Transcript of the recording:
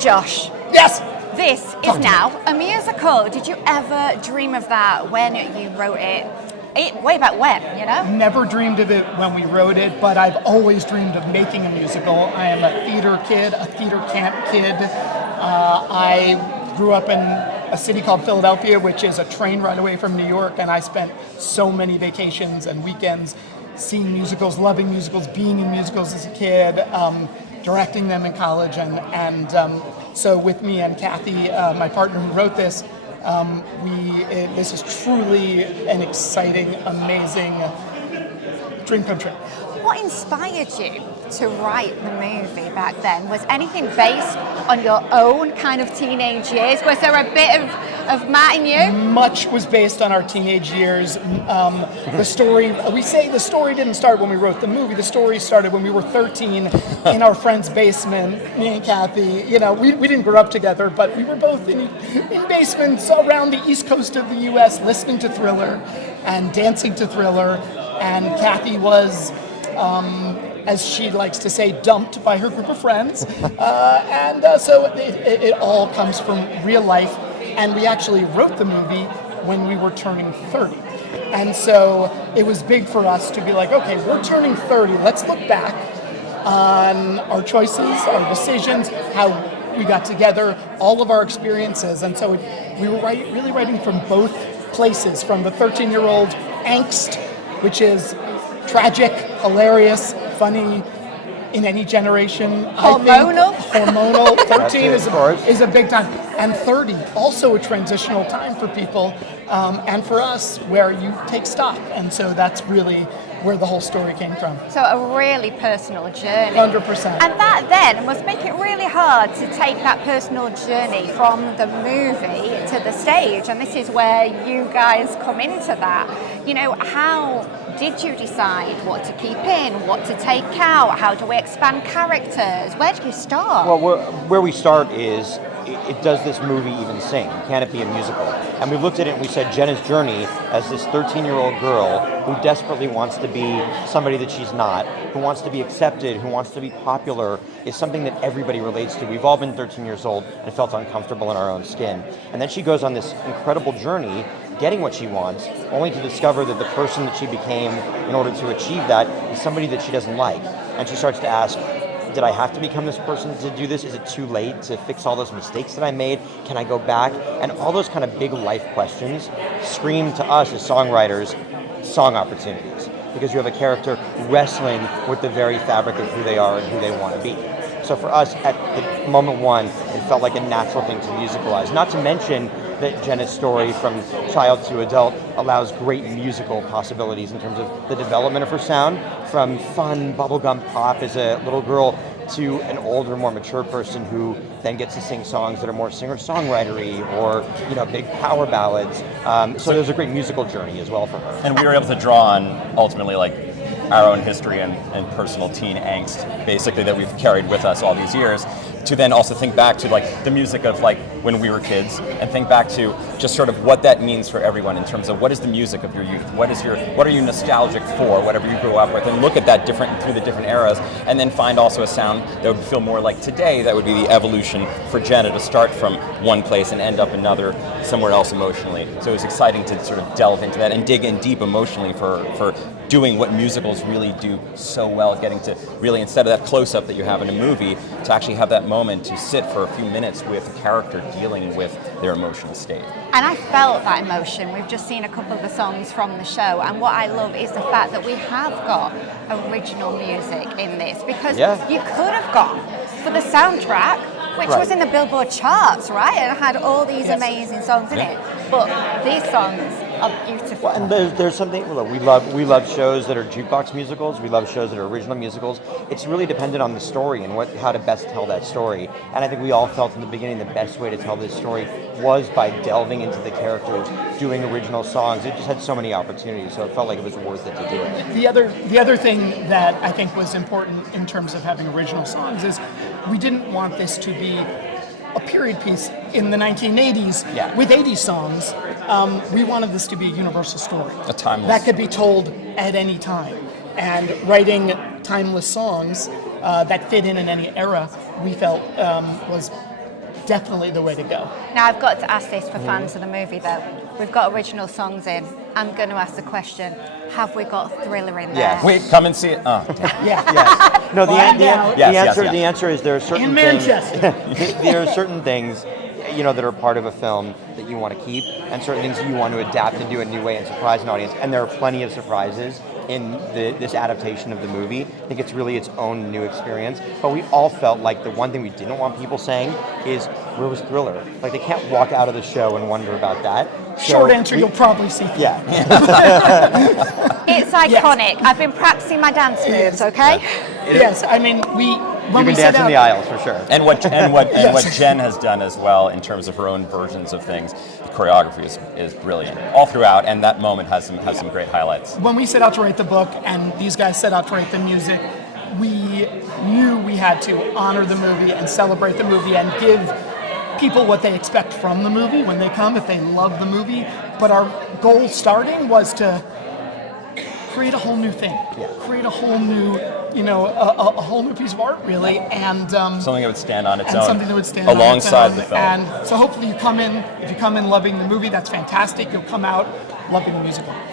Josh. Yes! This is now a musical. Did you ever dream of that when you wrote it? Way back when, you know? Never dreamed of it when we wrote it, but I've always dreamed of making a musical. I am a theater kid, a theater camp kid. I grew up in a city called Philadelphia, which is a train ride away from New York, and I spent so many vacations and weekends seeing musicals, loving musicals, being in musicals as a kid, directing them in college, and so with me and Kathy, my partner who wrote this, this is truly an exciting, amazing dream come true. What inspired you to write the movie back then? Was anything based on your own kind of teenage years? Was there a bit of Matt in you? Much was based on our teenage years. The story, we say the story didn't start when we wrote the movie. The story started when we were 13 in our friend's basement, me and Kathy. You know, we didn't grow up together, but we were both in basements around the east coast of the U.S. listening to Thriller and dancing to Thriller. And Kathy was, as she likes to say, dumped by her group of friends. So it all comes from real life. And we actually wrote the movie when we were turning 30. And so it was big for us to be like, okay, we're turning 30. Let's look back on our choices, our decisions, how we got together, all of our experiences. And so we were really writing from both places, from the 13-year-old angst, which is tragic, hilarious, funny in any generation. Hormonal. Hormonal. 13 is a big time. And 30, also a transitional time for people, and for us, where you take stock. And so that's really where the whole story came from. So a really personal journey. 100%. And that then must make it really hard to take that personal journey from the movie to the stage. And this is where you guys come into that. You know, how did you decide what to keep in, what to take out? How do we expand characters? Where do you start? Well, where we start is, does this movie even sing? Can it be a musical? And we looked at it and we said Jenna's journey as this 13-year-old girl who desperately wants to be somebody that she's not, who wants to be accepted, who wants to be popular, is something that everybody relates to. We've all been 13 years old and felt uncomfortable in our own skin. And then she goes on this incredible journey getting what she wants, only to discover that the person that she became in order to achieve that is somebody that she doesn't like. And she starts to ask, did I have to become this person to do this? Is it too late to fix all those mistakes that I made? Can I go back? And all those kind of big life questions scream to us as songwriters song opportunities, because you have a character wrestling with the very fabric of who they are and who they want to be. So for us, at the moment one, it felt like a natural thing to musicalize. Not to mention that Jenna's story from child to adult allows great musical possibilities in terms of the development of her sound, from fun bubblegum pop as a little girl to an older, more mature person who then gets to sing songs that are more singer-songwritery or, you know, big power ballads. So there's a great musical journey as well for her. And we were able to draw on, ultimately, like, our own history and personal teen angst, basically, that we've carried with us all these years, to then also think back to like the music of like when we were kids, and think back to just sort of what that means for everyone in terms of what is the music of your youth, what are you nostalgic for, whatever you grew up with, and look at that through the different eras, and then find also a sound that would feel more like today. That would be the evolution for Jenna, to start from one place and end up another somewhere else emotionally. So it was exciting to sort of delve into that and dig in deep emotionally for doing what musicals really do so well, getting to really, instead of that close-up that you have in a movie, to actually have that moment to sit for a few minutes with a character dealing with their emotional state. And I felt that emotion. We've just seen a couple of the songs from the show, and what I love is the fact that we have got original music in this, because you could have gone for the soundtrack, which was in the Billboard charts, right? And had all these amazing songs in it. But these songs are beautiful. Well, and there's something, look, we love shows that are jukebox musicals. We love shows that are original musicals. It's really dependent on the story and how to best tell that story. And I think we all felt in the beginning the best way to tell this story was by delving into the characters, doing original songs. It just had so many opportunities, so it felt like it was worth it to do it. The other thing that I think was important in terms of having original songs is we didn't want this to be a period piece in the 1980s with 80s songs. We wanted this to be a universal story. A timeless. That could be told at any time. And writing timeless songs that fit in any era, we felt was definitely the way to go. Now, I've got to ask this for fans of the movie, though. We've got original songs in. I'm going to ask the question, have we got Thriller in there? Yes. Wait, come and see it. Oh, Yeah. Yes. No, Find out. the answer is there are certain In things. Manchester. There are certain things, that are part of a film that you want to keep, and certain things you want to adapt and do a new way and surprise an audience. And there are plenty of surprises in this adaptation of the movie. I think it's really its own new experience. But we all felt like the one thing we didn't want people saying is, where was Thriller? Like, they can't walk out of the show and wonder about that. Short answer, you'll probably see. Yeah. It's iconic. I've been practicing my dance moves, okay? Yes, I mean, when You've we been set dancing out, the aisles for sure. and what Jen has done as well in terms of her own versions of things, the choreography is brilliant all throughout, and that moment has some great highlights. when we set out to write the book and these guys set out to write the music, we knew we had to honor the movie and celebrate the movie and give people what they expect from the movie when they come, if they love the movie. But our goal starting was to create a whole new thing, create a whole new, a whole new piece of art, really, and Something that would stand on its and own, something that would stand alongside on its the own. film. And so hopefully you come in, if you come in loving the movie, that's fantastic. You'll come out loving the musical.